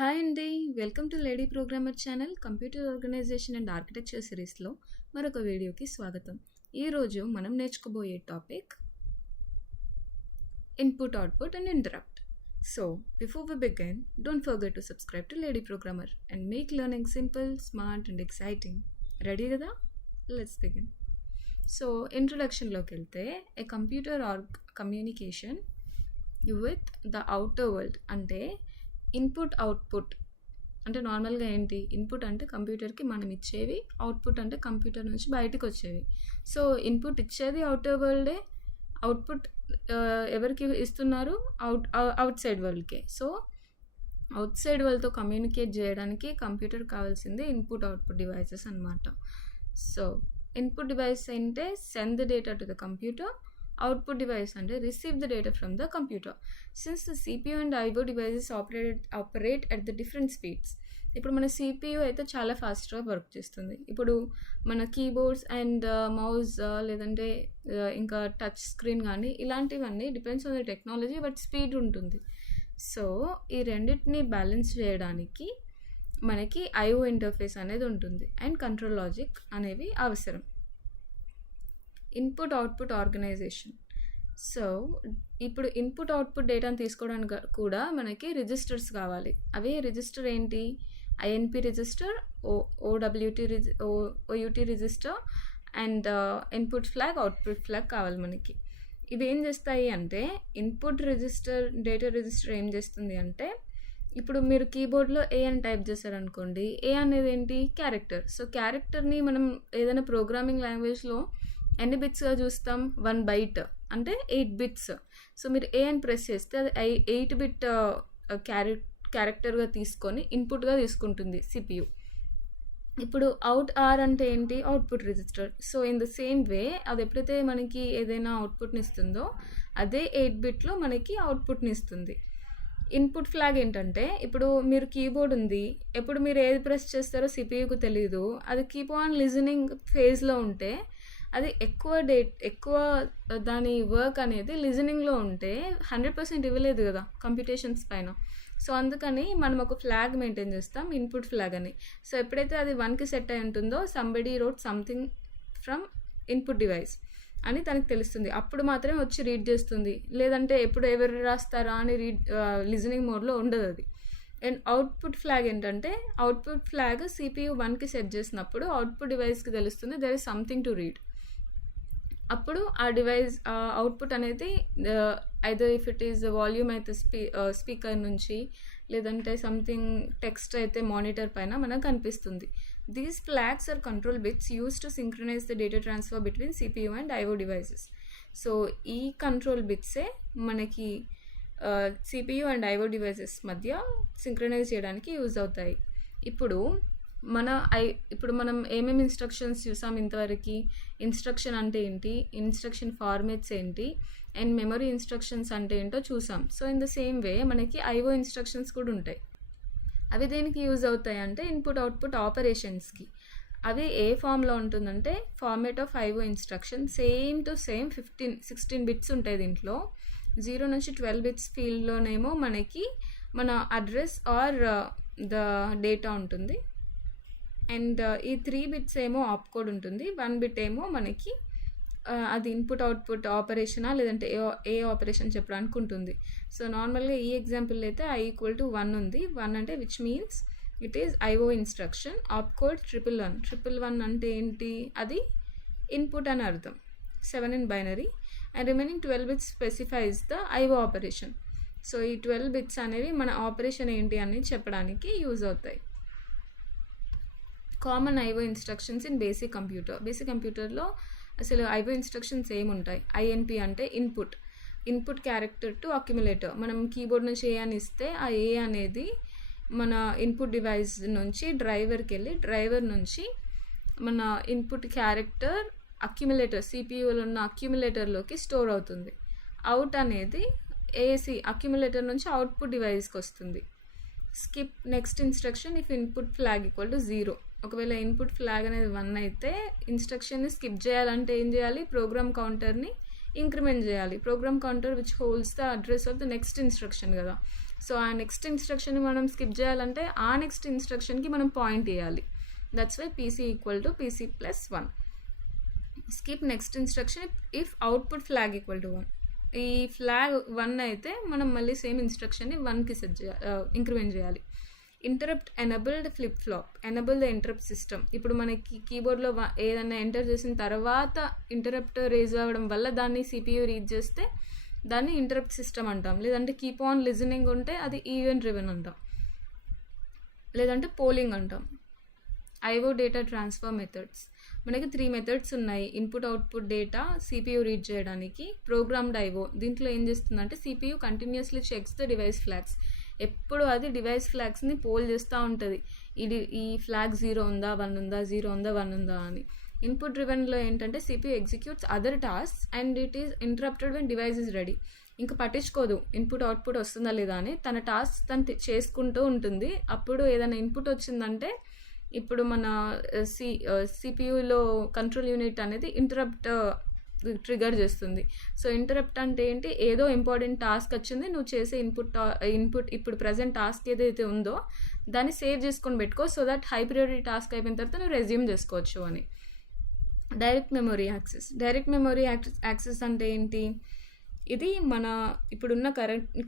Hi అండి. Welcome to lady programmer channel. Computer organisation and architecture సిరీస్లో మరొక వీడియోకి స్వాగతం. ఈరోజు మనం నేర్చుకోబోయే topic input, output and interrupt. So before we begin, don't forget to subscribe to lady programmer and make learning simple, smart and exciting. Ready కదా? Let's begin. So ఇంట్రొడక్షన్లోకి వెళ్తే, a computer communication with the outer world అంటే input output అంటే నార్మల్గా ఏంటి, input అంటే కంప్యూటర్కి మనం ఇచ్చేవి, అవుట్పుట్ అంటే కంప్యూటర్ నుంచి బయటకు వచ్చేవి. సో ఇన్పుట్ ఇచ్చేది అవుటర్ వరల్డే, అవుట్పుట్ ఎవరికి ఇస్తున్నారు, అవుట్ సైడ్ వరల్డ్కే. సో అవుట్ సైడ్ వరల్డ్తో కమ్యూనికేట్ చేయడానికి కంప్యూటర్ కావాల్సింది ఇన్పుట్ అవుట్పుట్ డివైసెస్ అనమాట. సో ఇన్పుట్ డివైస్ అంటే send the data to the computer, output device and receive the data from the computer. Since the CPU and IO devices operate at the different speeds, ఇప్పుడు మన CPU అయితే చాలా ఫాస్ట్గా work చేస్తుంది. ఇప్పుడు మన keyboards and mouse లేదంటే ఇంకా టచ్ స్క్రీన్ కానీ ఇలాంటివన్నీ depends on the technology, but speed ఉంటుంది. సో ఈ రెండింటిని బ్యాలెన్స్ చేయడానికి మనకి IO ఇంటర్ఫేస్ అనేది ఉంటుంది అండ్ కంట్రోల్ లాజిక్ అనేవి అవసరం. Input output organisation. సో ఇప్పుడు ఇన్పుట్ అవుట్పుట్ డేటాను తీసుకోవడానికి కూడా మనకి రిజిస్టర్స్ కావాలి. అవి రిజిస్టర్ ఏంటి, INP register, OUT register and input flag, output flag కావాలి మనకి. ఇవి ఏం చేస్తాయి అంటే, ఇన్పుట్ రిజిస్టర్, డేటా రిజిస్టర్ ఏం చేస్తుంది అంటే, ఇప్పుడు మీరు కీబోర్డ్లో ఏ అని టైప్ చేశారనుకోండి, ఏ అనేది ఏంటి, క్యారెక్టర్. సో క్యారెక్టర్ని మనం ఏదైనా ప్రోగ్రామింగ్ లాంగ్వేజ్లో ఎన్ని బిట్స్గా చూస్తాం, 1 byte అంటే 8 bits. సో మీరు ఏ అని ప్రెస్ చేస్తే అది 8 bit క్యారెక్టర్గా తీసుకొని ఇన్పుట్గా తీసుకుంటుంది CPU. ఇప్పుడు అవుట్ ఆర్ అంటే ఏంటి, output register. So in the same way అది ఎప్పుడైతే మనకి ఏదైనా అవుట్పుట్ని ఇస్తుందో అదే 8 bitలో మనకి అవుట్పుట్ని ఇస్తుంది. ఇన్పుట్ ఫ్లాగ్ ఏంటంటే, ఇప్పుడు మీరు కీబోర్డ్ ఉంది, ఎప్పుడు మీరు ఏది ప్రెస్ చేస్తారో CPUకు తెలియదు, అది కీప్ ఆన్ లిజనింగ్ ఫేజ్లో ఉంటే, అది ఎక్కువ దాని వర్క్ అనేది లిజనింగ్లో ఉంటే 100% ఇవ్వలేదు కదా కంప్యూటేషన్స్ పైన. సో అందుకని మనం ఒక ఫ్లాగ్ మెయింటైన్ చేస్తాం, ఇన్పుట్ ఫ్లాగ్ అని. సో ఎప్పుడైతే అది 1కి సెట్ అయి ఉంటుందో, somebody wrote something from input device అని తనకు తెలుస్తుంది. అప్పుడు మాత్రమే వచ్చి రీడ్ చేస్తుంది, లేదంటే ఎప్పుడు ఎవరు రాస్తారా అని లిజనింగ్ మోడ్లో ఉండదు అది. అండ్ అవుట్పుట్ ఫ్లాగ్ ఏంటంటే, అవుట్పుట్ ఫ్లాగ్ CPU 1కి సెట్ చేసినప్పుడు అవుట్పుట్ డివైస్కి తెలుస్తుంది there is something to read. అప్పుడు ఆ డివైస్ అవుట్పుట్ అనేది either if it is volume అయితే స్పీకర్ నుంచి, లేదంటే సంథింగ్ టెక్స్ట్ అయితే మానిటర్ పైన మనకు కనిపిస్తుంది. These flags are control bits use to synchronise the data transfer between CPU and IO devices. So ఈ కంట్రోల్ బిట్సే మనకి CPU అండ్ IO డివైసెస్ మధ్య సింక్రనైజ్ చేయడానికి యూజ్ అవుతాయి. ఇప్పుడు మనం ఏమేమి ఇన్స్ట్రక్షన్స్ చూసాం ఇంతవరకు. ఇన్స్ట్రక్షన్ అంటే ఏంటి, ఇన్స్ట్రక్షన్ ఫార్మేట్స్ ఏంటి, అండ్ మెమరీ ఇన్స్ట్రక్షన్స్ అంటే ఏంటో చూసాం. So in the same way మనకి IO ఇన్స్ట్రక్షన్స్ కూడా ఉంటాయి. అవి దేనికి యూజ్ అవుతాయి అంటే, ఇన్పుట్ అవుట్పుట్ ఆపరేషన్స్కి. అవి ఏ ఫామ్లో ఉంటుందంటే, format of IO instruction same to same 16 bits ఉంటాయి దీంట్లో. 0 నుంచి 12 bits ఫీల్డ్లోనేమో మనకి మన అడ్రస్ ఆర్ ద డేటా ఉంటుంది, అండ్ ఈ 3 bits ఏమో ఆప్ కోడ్ ఉంటుంది, 1 bit ఏమో మనకి అది ఇన్పుట్ అవుట్పుట్ ఆపరేషనా లేదంటే ఏ ఆపరేషన్ చెప్పడానికి ఉంటుంది. సో నార్మల్గా ఈ ఎగ్జాంపుల్ అయితే I = 1 ఉంది. 1 అంటే which means it is IO instruction. Op code 111 అంటే ఏంటి, అది ఇన్పుట్ అని అర్థం. 7 in binary and remaining 12 bits specifies the IO operation. So ఈ 12 bits అనేవి మన ఆపరేషన్ ఏంటి అని చెప్పడానికి యూజ్ అవుతాయి. Common IO instructions in basic కంప్యూటర్లో అసలు IO ఇన్స్ట్రక్షన్స్ ఏముంటాయి. INP అంటే ఇన్పుట్ క్యారెక్టర్ టు అక్యుములేటర్. మనం కీబోర్డ్ నుంచి ఏ అని ఇస్తే ఆ ఏ అనేది మన ఇన్పుట్ డివైస్ నుంచి డ్రైవర్కి వెళ్ళి, డ్రైవర్ నుంచి మన ఇన్పుట్ క్యారెక్టర్ అక్యుములేటర్, CPUలో ఉన్న అక్యుములేటర్లోకి స్టోర్ అవుతుంది. అవుట్ అనేది AC అక్యుములేటర్ నుంచి అవుట్పుట్ డివైస్కి వస్తుంది. Skip next instruction if input flag = 0. ఒకవేళ ఇన్పుట్ ఫ్లాగ్ అనేది 1 అయితే ఇన్స్ట్రక్షన్ని స్కిప్ చేయాలంటే ఏం చేయాలి, ప్రోగ్రామ్ కౌంటర్ని ఇంక్రిమెంట్ చేయాలి. Program counter which holds the address of the next instruction కదా. సో ఆ నెక్స్ట్ ఇన్స్ట్రక్షన్ని మనం స్కిప్ చేయాలంటే ఆ నెక్స్ట్ ఇన్స్ట్రక్షన్కి మనం పాయింట్ వేయాలి. That's why PC equal to PC plus 1. Skip next instruction if output flag equal to 1. ఈ ఫ్లాగ్ 1 అయితే మనం మళ్ళీ సేమ్ ఇన్స్ట్రక్షన్ని 1కి సెట్ చేయాలి, ఇంక్రిమెంట్ చేయాలి. Interrupt enabled flip flop, enable the interrupt system. ఇప్పుడు మనకి కీబోర్డ్లో ఏదైనా ఎంటర్ చేసిన తర్వాత ఇంటరప్ట్ రేజ్ అవ్వడం వల్ల దాన్ని సిపియూ రీడ్ చేస్తే దాన్ని ఇంటరప్ట్ సిస్టమ్ అంటాం. లేదంటే కీప్ ఆన్ లిజనింగ్ ఉంటే అది ఈవెంట్ డ్రివెన్ అంటాం, లేదంటే పోలింగ్ అంటాం. ఐఓ డేటా ట్రాన్స్ఫర్ మెథడ్స్, మనకి 3 మెథడ్స్ ఉన్నాయి. Input output data CPU read చేయడానికి. ప్రోగ్రామ్డ్ ఐఓ, దీంట్లో ఏం చేస్తుందంటే CPU continuously checks the device flags. ఎప్పుడు అది డివైస్ ఫ్లాగ్స్ని పోల్ చేస్తూ ఉంటుంది. ఈ ఫ్లాగ్ 0 ఉందా 1 ఉందా, 0 ఉందా 1 ఉందా అని. ఇన్పుట్ డ్రివెన్లో ఏంటంటే CPU executes other task and it is interrupted when device is ready. ఇంకా పట్టించుకోదు ఇన్పుట్ అవుట్పుట్ వస్తుందా లేదా అని, తన టాస్క్ తను చేసుకుంటూ ఉంటుంది. అప్పుడు ఏదైనా ఇన్పుట్ వచ్చిందంటే ఇప్పుడు మన సిపియూలో కంట్రోల్ యూనిట్ అనేది ఇంటరప్ట్ ట్రిగర్ చేస్తుంది. సో ఇంటరప్ట్ అంటే ఏంటి, ఏదో ఇంపార్టెంట్ టాస్క్ వచ్చింది, నువ్వు చేసే ఇన్పుట్ ఇప్పుడు ప్రజెంట్ టాస్క్ ఏదైతే ఉందో దాన్ని సేవ్ చేసుకొని పెట్టుకో, so that high priority task అయిపోయిన తర్వాత నువ్వు రెజ్యూమ్ చేసుకోవచ్చు అని. Direct memory access. Direct memory access అంటే ఏంటి, ఇది మన ఇప్పుడున్న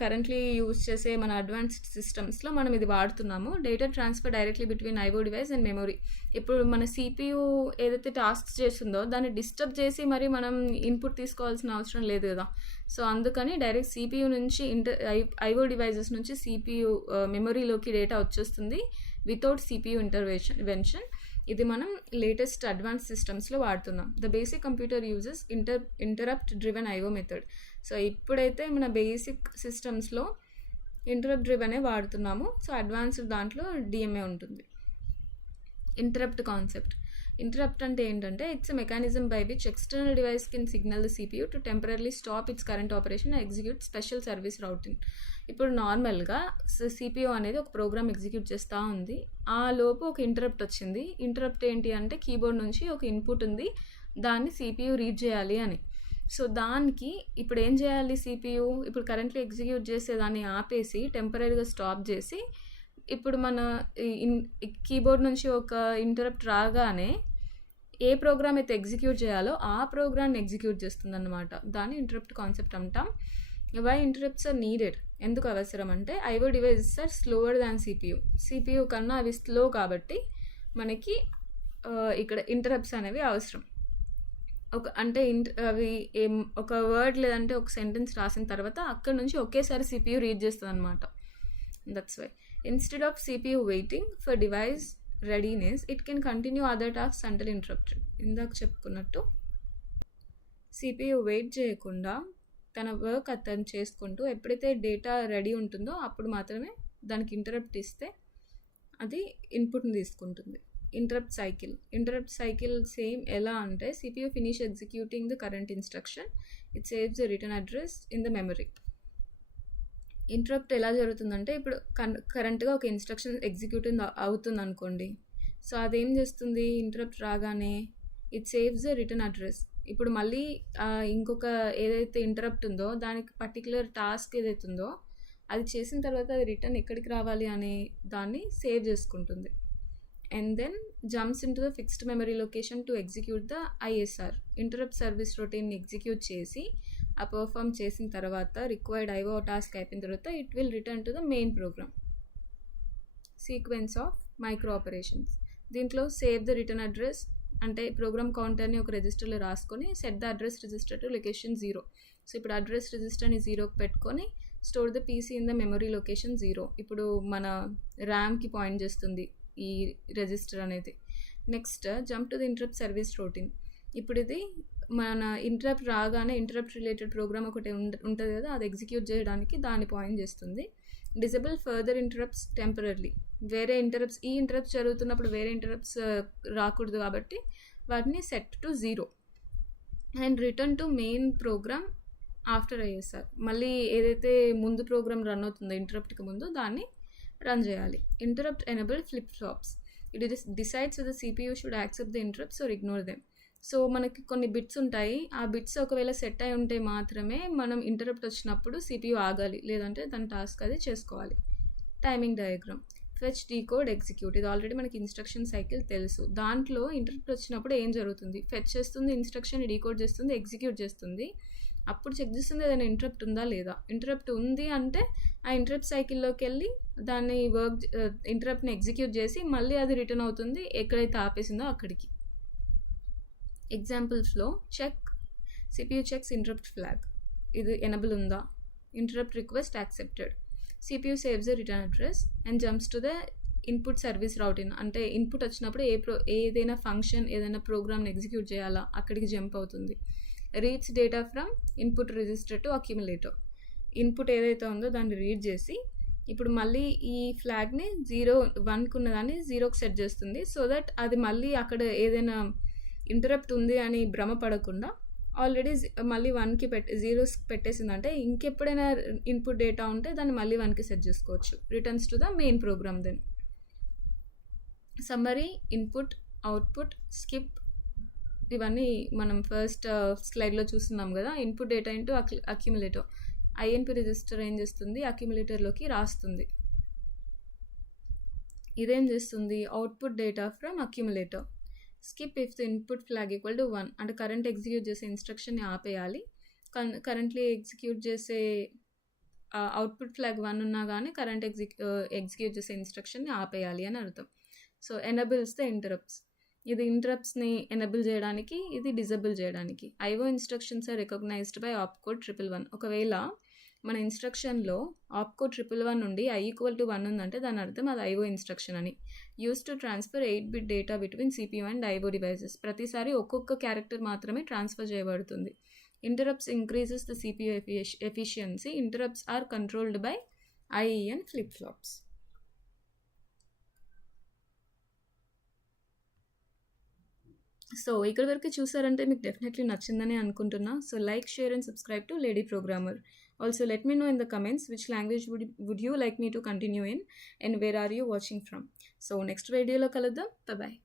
కరెంట్లీ యూజ్ చేసే మన అడ్వాన్స్డ్ సిస్టమ్స్లో మనం ఇది వాడుతున్నాము. Data transfer directly between IO device and memory. ఇప్పుడు మన సిపియూ ఏదైతే టాస్క్స్ చేస్తుందో దాన్ని డిస్టర్బ్ చేసి మరి మనం ఇన్పుట్ తీసుకోవాల్సిన అవసరం లేదు కదా. సో అందుకని డైరెక్ట్ సిపియూ నుంచి ఐఓ డివైజెస్ నుంచి సిపియూ మెమొరీలోకి డేటా వచ్చేస్తుంది వితౌట్ సిపియూ ఇంటర్వెన్షన్. ఇది మనం లేటెస్ట్ అడ్వాన్స్ సిస్టమ్స్లో వాడుతున్నాం. The basic computer uses interrupt driven IO method. So ఇప్పుడైతే మన బేసిక్ సిస్టమ్స్లో ఇంటరప్ట్ డ్రివెనే వాడుతున్నాము. సో అడ్వాన్స్డ్ దాంట్లో డిఎంఏ ఉంటుంది. Interrupt concept. ఇంటరప్ట్ అంటే ఏంటంటే it's a mechanism by which external device can signal the CPU to temporary stop it's current operation and execute special service routing. ఇప్పుడు నార్మల్గా సిపియూ అనేది ఒక ప్రోగ్రామ్ ఎగ్జిక్యూట్ చేస్తూ ఉంది, ఆ లోపు ఒక ఇంటరప్ట్ వచ్చింది. ఇంటరప్ట్ ఏంటి అంటే కీబోర్డ్ నుంచి ఒక ఇన్పుట్ ఉంది, దాన్ని సిపియూ రీడ్ చేయాలి అని. సో దానికి ఇప్పుడు ఏం చేయాలి, సిపియూ ఇప్పుడు కరెంట్లీ ఎగ్జిక్యూట్ చేసేదాన్ని ఆపేసి టెంపరీగా స్టాప్ చేసి ఇప్పుడు మన కీబోర్డ్ నుంచి ఒక ఇంటరప్ట్ రాగానే ఏ ప్రోగ్రామ్ అయితే ఎగ్జిక్యూట్ చేయాలో ఆ ప్రోగ్రామ్ని ఎగ్జిక్యూట్ చేస్తుంది అన్నమాట. దాన్ని ఇంటరప్ట్ కాన్సెప్ట్ అంటాం. వై ఇంటరప్ట్స్ ఆర్ నీడెడ్, ఎందుకు అవసరం అంటే IO devices are slower than CPU కన్నా అవి స్లో కాబట్టి మనకి ఇక్కడ ఇంటరప్ట్స్ అనేవి అవసరం. అంటే అవి ఒక వర్డ్ లేదంటే ఒక సెంటెన్స్ రాసిన తర్వాత అక్కడ నుంచి ఒకేసారి సిపియూ రీడ్ చేస్తుంది అనమాట. That's why instead of CPU waiting for device readiness it can continue other tasks until interrupted. ఇందాక చెప్పుకున్నట్టు సిపియూ వెయిట్ చేయకుండా తన వర్క్ అతను చేసుకుంటూ ఎప్పుడైతే డేటా రెడీ ఉంటుందో అప్పుడు మాత్రమే దానికి ఇంటరప్ట్ ఇస్తే అది ఇన్పుట్ని తీసుకుంటుంది. ఇంటరప్ట్ సైకిల్ సేమ్ ఎలా అంటే CPU finish executing the current instruction, it saves the return address in the memory. Interrupt ఎలా జరుగుతుందంటే ఇప్పుడు కరెంట్గా ఒక ఇన్స్ట్రక్షన్ ఎగ్జిక్యూట్ అవుతుంది అనుకోండి. సో అదేం చేస్తుంది, ఇంటరప్ట్ రాగానే it saves the return address. ఇప్పుడు మళ్ళీ ఇంకొక ఏదైతే ఇంటరప్ట్ ఉందో దానికి పర్టికులర్ టాస్క్ ఏదైతే ఉందో అది చేసిన తర్వాత అది రిటర్న్ ఎక్కడికి రావాలి అనే దాన్ని సేవ్ చేసుకుంటుంది. And then jumps into the fixed memory location to execute the ISR. Interrupt service రొటీన్ని ఎగ్జిక్యూట్ చేసి ఆ పర్ఫామ్ చేసిన తర్వాత రిక్వైర్డ్ ఐఓ టాస్క్ అయిపోయిన తర్వాత it will return to the main program. Sequence of micro operations. దీంట్లో save the return address అంటే program కౌంటర్ని ఒక రిజిస్టర్లో రాసుకొని set the address register to location 0. So ఇప్పుడు అడ్రస్ రిజిస్టర్ని 0కి పెట్టుకొని store the PC in the memory location 0. ఇప్పుడు మన ర్యామ్కి పాయింట్ చేస్తుంది ఈ రిజిస్టర్ అనేది. Next jump to the interrupt service routine. ఇప్పుడు ఇది మన ఇంటరప్ట్ రాగానే ఇంటరప్ట్ రిలేటెడ్ ప్రోగ్రామ్ ఒకటి ఉంటుంది కదా, అది ఎగ్జిక్యూట్ చేయడానికి దాన్ని పాయింట్ చేస్తుంది. Disable further interrupts temporarily. వేరే ఇంటరప్ట్స్ ఈ ఇంటరప్ట్స్ జరుగుతున్నప్పుడు వేరే ఇంటరప్ట్స్ రాకూడదు కాబట్టి వాటిని set to 0 and return to main program after ISR. మళ్ళీ ఏదైతే ముందు ప్రోగ్రామ్ రన్ అవుతుందో ఇంటరప్ట్కి ముందు దాన్ని రన్ చేయాలి. Interrupt enable flip flops. It decides whether CPU should accept the interrupts or ignore them. So మనకి కొన్ని బిట్స్ ఉంటాయి. ఆ బిట్స్ ఒకవేళ సెట్ అయి ఉంటే మాత్రమే మనం ఇంటరప్ట్ వచ్చినప్పుడు CPU ఆగాలి, లేదంటే దాని టాస్క్ అది చేసుకోవాలి. Timing diagram, fetch, decode, execute. ఇది ఆల్రెడీ మనకి ఇన్స్ట్రక్షన్ సైకిల్ తెలుసు. దాంట్లో ఇంటరప్ట్ వచ్చినప్పుడు ఏం జరుగుతుంది? ఫెచ్ చేస్తుంది, ఇన్స్ట్రక్షన్ డీకోడ్ చేస్తుంది, ఎగ్జిక్యూట్ చేస్తుంది. అప్పుడు చెక్ చేస్తుంది ఏదైనా ఇంటరప్ట్ ఉందా లేదా. ఇంటరప్ట్ ఉంది అంటే ఆ ఇంటరప్ట్ సైకిల్లోకి వెళ్ళి దాన్ని ఇంటరప్ట్ని ఎగ్జిక్యూట్ చేసి మళ్ళీ అది రిటర్న్ అవుతుంది ఎక్కడైతే ఆపేసిందో అక్కడికి. ఎగ్జాంపుల్స్లో check, CPU checks interrupt flag, ఇది ఎనబుల్ ఉందా. Interrupt request accepted, CPU saves the return address and jumps to the input service routine. అంటే ఇన్పుట్ వచ్చినప్పుడు ఏదైనా ఫంక్షన్ ఏదైనా ప్రోగ్రామ్ని ఎగ్జిక్యూట్ చేయాలా అక్కడికి జంప్ అవుతుంది. Reads data from input register to accumulator. Input ఏదైతే ఉందో దాన్ని రీడ్ చేసి ఇప్పుడు మళ్ళీ ఈ ఫ్లాగ్ని 0-1కు ఉన్నదాన్ని 0కి సెట్ చేస్తుంది. సో దట్ అది మళ్ళీ అక్కడ ఏదైనా ఇంటరప్ట్ ఉంది అని భ్రమపడకుండా ఆల్రెడీ మళ్ళీ 1కి 0 పెట్టేసిందంటే ఇంకెప్పుడైనా ఇన్పుట్ డేటా ఉంటే దాన్ని మళ్ళీ 1కి సెట్ చేసుకోవచ్చు. Returns to the main program. Then summary, input, output, skip, ఇవన్నీ మనం ఫస్ట్ స్లైడ్లో చూస్తున్నాం కదా. Input data into accumulator. INP register ఏం చేస్తుంది? అక్యుములేటర్లోకి రాస్తుంది. ఇదేం చేస్తుంది? Output data from accumulator. Skip if the input flag equal to 1. అంటే కరెంట్ ఎగ్జిక్యూట్ చేసే ఇన్స్ట్రక్షన్ని ఆపేయాలి. కరెంట్లీ ఎగ్జిక్యూట్ చేసే అవుట్పుట్ ఫ్లాగ్ 1 ఉన్నా కానీ కరెంట్ ఎగ్జిక్యూట్ చేసే ఇన్స్ట్రక్షన్ని ఆపేయాలి అని అర్థం. So enables the interrupts. ఇది ఇంటరప్ట్స్ని ఎనబుల్ చేయడానికి, ఇది డిజబుల్ చేయడానికి. IO instructions are recognised by opcode 111. ఒకవేళ మన ఇన్స్ట్రక్షన్లో ఆప్కోడ్ 111 నుండి i=1 ఉందంటే దాని అర్థం అది IO ఇన్స్ట్రక్షన్ అని. Use to transfer 8-bit data between CPU and IO devices. ప్రతిసారి ఒక్కొక్క క్యారెక్టర్ మాత్రమే ట్రాన్స్ఫర్ చేయబడుతుంది. Interrupts increases the CPU efficiency. Interrupts are controlled by IEN flip flops. So ఇక్కడ వరకు చూసారంటే మీకు డెఫినెట్లీ నచ్చిందని అనుకుంటున్నా. So like, share and subscribe to lady programmer. Also let me know in the comments which language would you like me to continue in and where are you watching from. So next video lo kaluddam. Bye bye.